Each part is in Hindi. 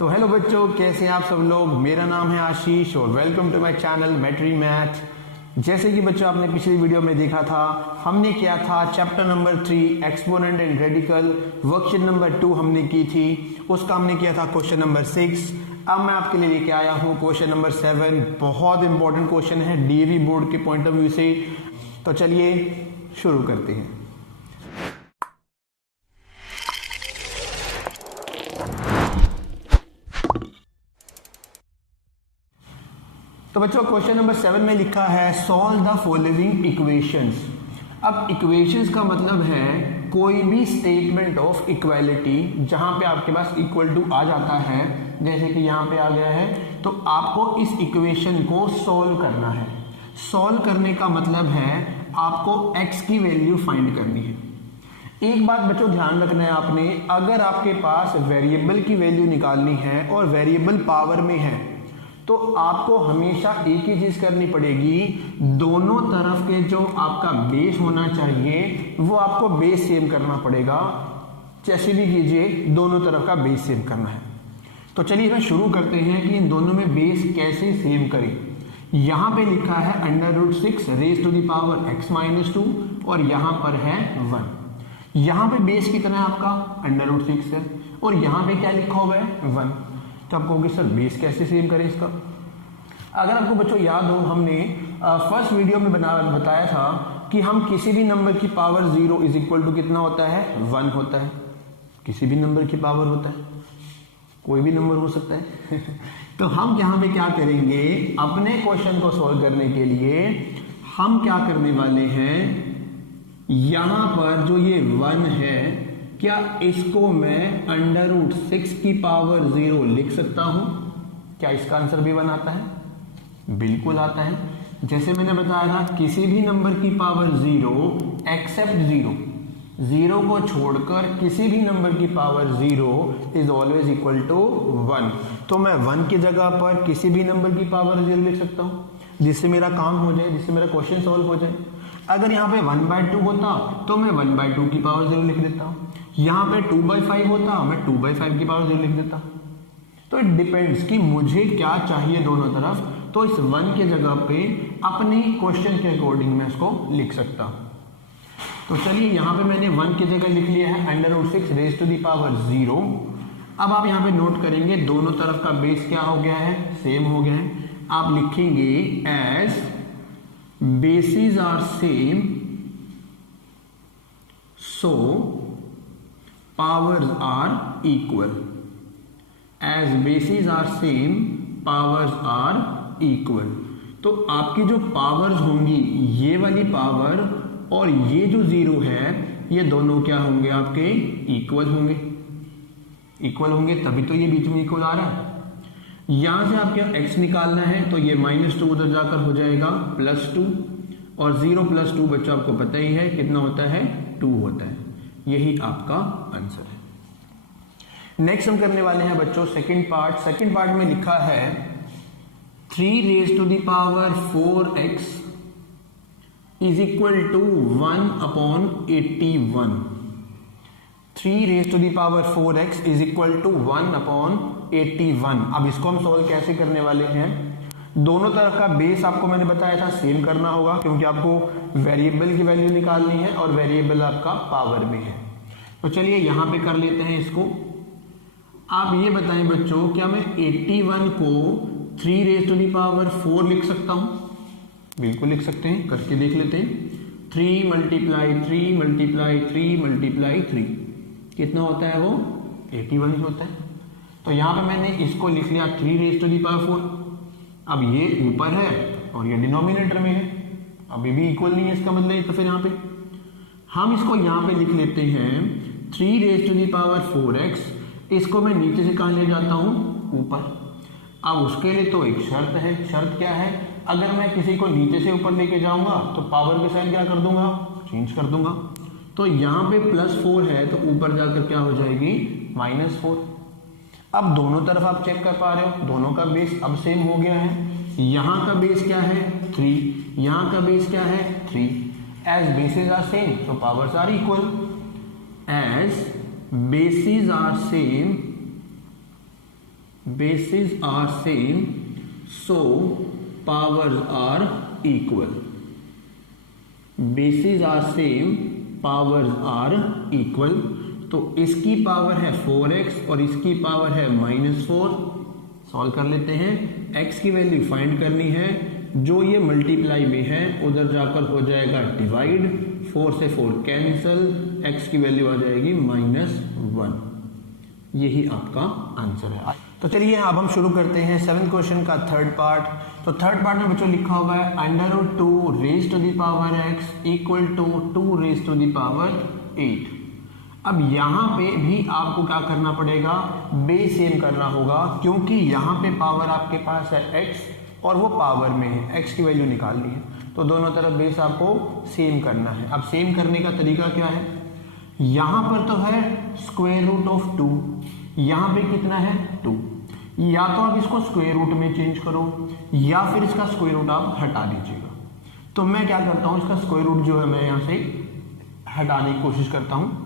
तो हेलो बच्चों, कैसे हैं आप सब लोग। मेरा नाम है आशीष और welcome to my channel Maitri math. जैसे कि बच्चों आपने पिछली वीडियो में देखा था, हमने किया था chapter number 3 exponent and radical, worksheet number 2 हमने की थी, उसका हमने किया था क्वेश्चन नंबर 6। अब मैं आपके लिए लेके आया हूँ क्वेश्चन नंबर 7। बहुत इंपॉर्टेंट क्वेश्चन है डीएवी बोर्ड के पॉइंट ऑफ व्यू से। तो चलिए शुरू करते हैं। तो बच्चों क्वेश्चन नंबर 7 में लिखा है सॉल्व द फॉलोइंग इक्वेशंस। अब इक्वेशंस का मतलब है कोई भी स्टेटमेंट ऑफ इक्वालिटी जहां पे आपके पास इक्वल टू आ जाता है, जैसे कि यहां पे आ गया है, तो आपको इस इक्वेशन को सॉल्व करना है। सॉल्व करने का मतलब है आपको x की वैल्यू फाइंड करनी है। एक बात बच्चों ध्यान रखना है आपने, अगर आपके पास वेरिएबल की वैल्यू निकालनी है और वेरिएबल पावर में है तो आपको हमेशा एक ही चीज करनी पड़ेगी, दोनों तरफ के जो आपका बेस होना चाहिए वो आपको बेस सेम करना पड़ेगा। जैसे भी कीजिए दोनों तरफ का बेस सेम करना है। तो चलिए हम शुरू करते हैं कि इन दोनों में बेस कैसे सेम करें। यहां पे लिखा है √6 raise to the power x - 2 और यहां पर है 1। यहां पे बेस कितना है आपका √6 है और यहां पे क्या लिखा हुआ है 1। तो आप कहोगे सर बेस कैसे सेम करें इसका। अगर आपको बच्चों याद हो, हमने फर्स्ट वीडियो में बताया था कि हम किसी भी नंबर की पावर 0 इज इक्वल टू कितना होता है 1 होता है। किसी भी नंबर की पावर होता है, कोई भी नंबर हो सकता है। तो हम यहां पे क्या करेंगे, अपने क्वेश्चन को सॉल्व करने के लिए हम क्या करने वाले हैं, यहां पर जो ये 1 है, क्या इसको मैं √6 की पावर 0 लिख सकता हूं। क्या इसका आंसर भी 1 आता है? बिल्कुल आता है। जैसे मैंने बताया था किसी भी नंबर की पावर 0 एक्सेप्ट 0 को छोड़कर किसी भी नंबर की power 0 is always equal to 1। तो मैं 1 की जगह पर किसी भी नंबर की पावर 0 लिख सकता हूं, जिससे मेरा काम हो जाए, जिससे मेरा क्वेश्चन सॉल्व हो जाए। अगर यहाँ पे 1/2 होता तो मैं 1/2 की पावर 0 लिख देता हूं। यहां पे 2/5 होता मैं 2/5 की पावर 0 लिख देता। तो इट डिपेंड्स कि मुझे क्या चाहिए दोनों तरफ। तो इस 1 की जगह पे अपने क्वेश्चन के अकॉर्डिंग मैं इसको लिख सकता हूं। तो चलिए यहां पे मैंने 1 की जगह लिख लिया है √6 रेज टू द पावर 0। अब आप यहां पे नोट करेंगे दोनों तरफ का बेस क्या हो गया है, सेम हो गया है। आप लिखेंगे as basis are same so powers are equal। as bases are same powers are equal। तो आपकी जो पावर्स होंगी, ये वाली पावर और ये जो 0 है, ये दोनों क्या होंगे आपके इक्वल होंगे। इक्वल होंगे तभी तो ये बीच में इक्वल आ रहा है। यहां से आपके x निकालना है तो ये -2 उधर जाकर हो जाएगा +2 और 0 + 2 बच्चों आपको पता ही है कितना होता है 2 होता है। यही आपका आंसर है। नेक्स्ट हम करने वाले हैं बच्चों सेकंड पार्ट। सेकंड पार्ट में लिखा है 3 raise to the power 4x is equal to 1/81। 3 raise to the power 4x is equal to 1/81। अब इसको हम सॉल्व कैसे करने वाले हैं, दोनों तरफ का बेस आपको मैंने बताया था सेम करना होगा, क्योंकि आपको वेरिएबल की वैल्यू निकालनी है और वेरिएबल आपका पावर में है। तो चलिए यहां पे कर लेते हैं इसको। आप ये बताएं बच्चों, क्या मैं 81 को 3 रेज टू द पावर 4 लिख सकता हूं? बिल्कुल लिख सकते हैं, करके देख लेते हैं। 3 × 3 × 3 × 3 कितना होता है, वो 81 ही होता है। तो यहां पे मैंने इसको लिख लिया 3 रेज टू द पावर 4। अब ये ऊपर है और ये डिनोमिनेटर में है, अभी भी इक्वल नहीं है, इसका मतलब तो फिर यहां पे हम इसको यहां पे लिख लेते हैं 3 raise to the power 4x। इसको मैं नीचे से कहां ले जाता हूं, ऊपर। अब उसके लिए तो एक शर्त है। शर्त क्या है, अगर मैं किसी को नीचे से ऊपर लेके जाऊंगा तो पावर के साइन क्या कर दूंगा, चेंज कर दूंगा। तो यहां पे +4 है तो ऊपर जाकर क्या हो जाएगी -4। अब दोनों तरफ आप चेक कर पा रहे हो, दोनों का बेस अब सेम हो गया है। यहां का बेस क्या है 3, यहां का बेस क्या है 3। As basis are same so powers are equal. As basis are same basis are same so powers are equal. Basis are same, powers are equal. तो इसकी पावर है 4x और इसकी पावर है -4। सॉल्व कर लेते हैं। x की वैल्यू फाइंड करनी है, जो ये मल्टीप्लाई में है उधर जाकर हो जाएगा डिवाइड, 4 से 4 कैंसल, x की वैल्यू आ जाएगी -1। यही आपका आंसर है। तो चलिए अब हम शुरू करते हैं 7th क्वेश्चन का थर्ड पार्ट। तो थर्ड पार्ट में बच्चों लिखा हुआ है √2 raise to the power x equal to 2 raise to the power 8। अब यहाँ पे भी आपको क्या करना पड़ेगा, बेस सेम करना होगा, क्योंकि यहाँ पे पावर आपके पास है x और वो पावर में है, x की वैल्यू निकालनी है, तो दोनों तरफ बेस आपको सेम करना है। अब सेम करने का तरीका क्या है, यहाँ पर तो है स्क्वायर रूट ऑफ 2, यहाँ पे कितना है 2, या तो आप इसको स्क्वायर रूट में चेंज करो या फिर इसका स्क्वायर रूट आप हटा दीजिएगा। तो मैं क्या करता हूँ, इसका स्क्वायर रूट जो है मैं यहाँ से हटाने की कोशिश करता हूँ।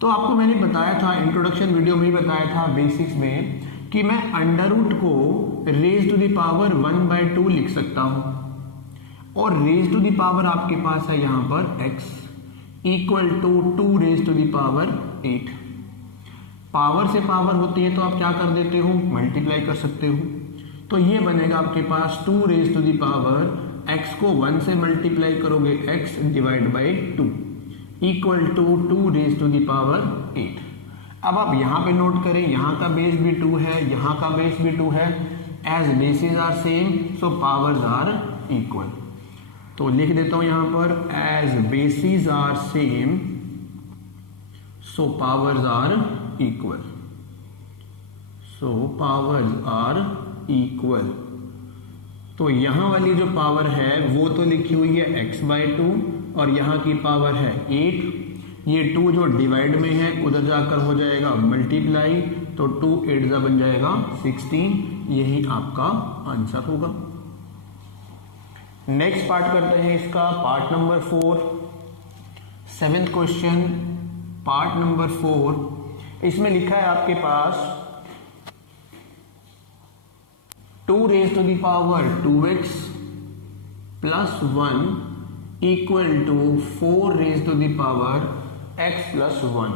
तो आपको मैंने बताया था, इंट्रोडक्शन वीडियो में ही बताया था बेसिक्स में, कि मैं अंडर रूट को रेज टू द पावर 1/2 लिख सकता हूँ, और रेज टू द पावर आपके पास है यहाँ पर x equal to 2 raise to the power 8। Power से पावर होती है तो आप क्या कर देते हो, मल्टीप्लाई कर सकते हो। तो ये बनेगा आपके पास 2 raise to the power, x को 1 से मल्टीप्लाई करोगे x divide by 2 equal to 2 raise to the power 8। अब आप यहाँ पे नोट करें, यहाँ का बेस भी 2 है, यहाँ का बेस भी 2 है। As basis are same so powers are equal. तो लिख देता हूँ यहाँ पर as basis are same so powers are equal. So powers are equal. तो यहाँ वाली जो पावर है वो तो लिखी हुई है x/2 और यहाँ की पावर है 8। ये 2 जो डिवाइड में है उधर जाकर हो जाएगा मल्टीप्लाई, तो 2 8 बन जाएगा 16। यही आपका आंसर होगा। नेक्स्ट पार्ट करते हैं इसका, part number 4, 7th question, part number 4। इसमें लिखा है आपके पास 2 raise to the power 2x plus 1 equal to 4 raise to the power x plus 1,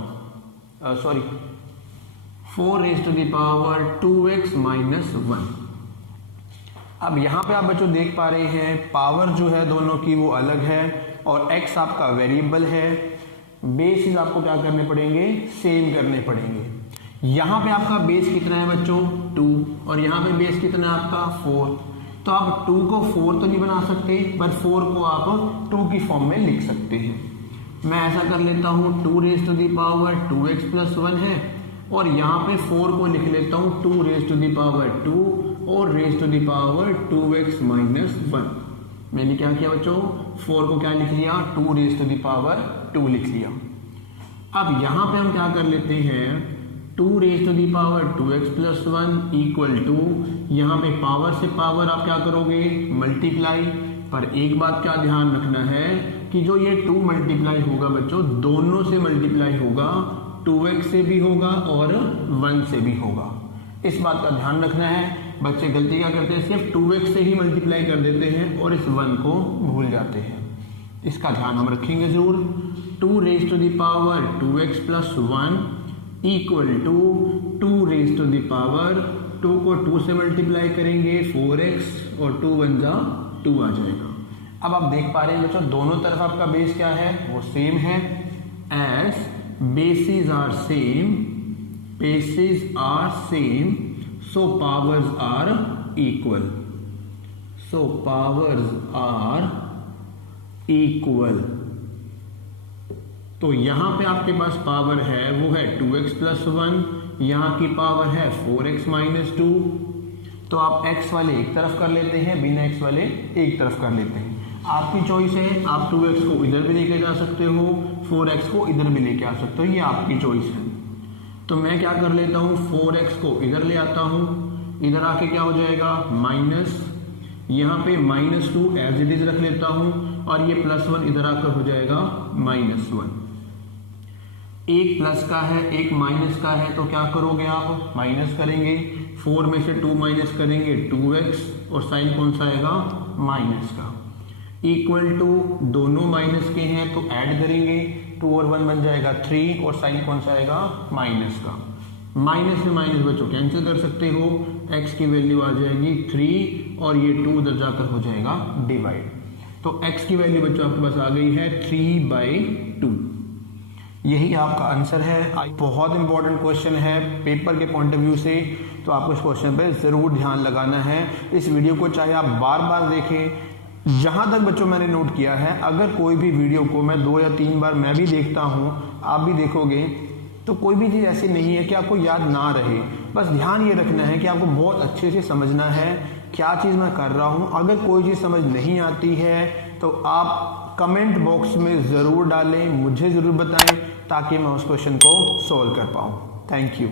4 raise to the power 2x minus 1। अब यहाँ पे आप बच्चों देख पा रहे हैं पावर जो है दोनों की वो अलग है और x आपका वेरिएबल है। बेसिस आपको क्या करने पड़ेंगे, सेम करने पड़ेंगे। यहाँ पे आपका बेस कितना है बच्चों 2 और यहाँ पे बेस कितना है आपका 4। तो आप 2 को 4 तो नहीं बना सकते, पर 4 को आप 2 की फॉर्म में लिख सकते हैं। मैं ऐसा कर लेता हूँ 2 raise to the power 2x plus 1 है और यहाँ पे 4 को लिख लेता हूँ 2 रेज टू द पावर 2 और raise to the power 2x minus 1। मैंने क्या किया बच्चों, 4 को क्या लिख लिया, 2 रेज टू द पावर 2 लिख लिया। अब यहाँ पे हम क्या कर लेते हैं, 2 raise to the power 2x plus 1 equal to, यहाँ पे पावर से पावर आप क्या करोगे, मल्टीप्लाई। पर एक बात क्या ध्यान रखना है कि जो ये 2 मल्टीप्लाई होगा बच्चों, दोनों से मल्टीप्लाई होगा, 2x से भी होगा और 1 से भी होगा। इस बात का ध्यान रखना है। बच्चे गलती क्या करते हैं, सिर्फ 2x से ही मल्टीप्लाई कर देते हैं और इस 1 को भूल जाते हैं। इसका ध्यान हम रखेंगे जरूर। 2 raise to the power 2x plus 1 equal to 2 raise to the power, 2 को 2 से मल्टीप्लाई करेंगे 4x और 2 1 जा 2 आ जाएगा। अब आप देख पा रहे हैं बच्चों दोनों तरफ आपका बेस क्या है, वो सेम है। As basis are same, basis are same so powers are equal. So powers are equal. तो यहां पे आपके पास पावर है वो है 2x प्लस 1, यहां की पावर है 4x माइनस 2। तो आप x वाले एक तरफ कर लेते हैं, बिना x वाले एक तरफ कर लेते हैं। आपकी चॉइस है, आप 2x को इधर भी लेके जा सकते हो, 4x को इधर भी लेके आ सकते हो, ये आपकी चॉइस है। तो मैं क्या कर लेता हूँ, 4x को इधर ले आता हूँ, इधर आके क्या हो जाएगा माइनस, यहाँ पे -2 एज इट इज रख लेता हूँ और ये +1 इधर आकर हो जाएगा -1। एक प्लस का है एक माइनस का है, तो क्या करोगे आप, माइनस करेंगे। 4 में से 2 माइनस करेंगे 2x, और साइन कौन सा आएगा, माइनस का। इक्वल टू दोनों माइनस के हैं तो ऐड करेंगे, 2 और 1 बन जाएगा 3, और साइन कौन सा आएगा, माइनस का। माइनस में माइनस बच्चों कैंसिल कर सकते हो, x की वैल्यू आ जाएगी 3 और ये 2 उधर जाकर हो जाएगा डिवाइड। तो x की वैल्यू बच्चों आपके पास आ गई है 3/2। यही आपका आंसर है। बहुत इंपॉर्टेंट क्वेश्चन है पेपर के पॉइंट ऑफ व्यू से, तो आपको इस क्वेश्चन पे ज़रूर ध्यान लगाना है। इस वीडियो को चाहे आप बार बार देखें। जहाँ तक बच्चों मैंने नोट किया है, अगर कोई भी वीडियो को मैं 2 या 3 बार मैं भी देखता हूँ, आप भी देखोगे, तो कोई भी चीज़ ऐसी नहीं है कि आपको याद ना रहे। बस ध्यान ये रखना है कि आपको बहुत अच्छे से समझना है क्या चीज़ मैं कर रहा हूँ। अगर कोई चीज़ समझ नहीं आती है तो आप कमेंट बॉक्स में ज़रूर डालें, मुझे ज़रूर बताएं, ताकि मैं उस क्वेश्चन को सॉल्व कर पाऊँ। Thank you.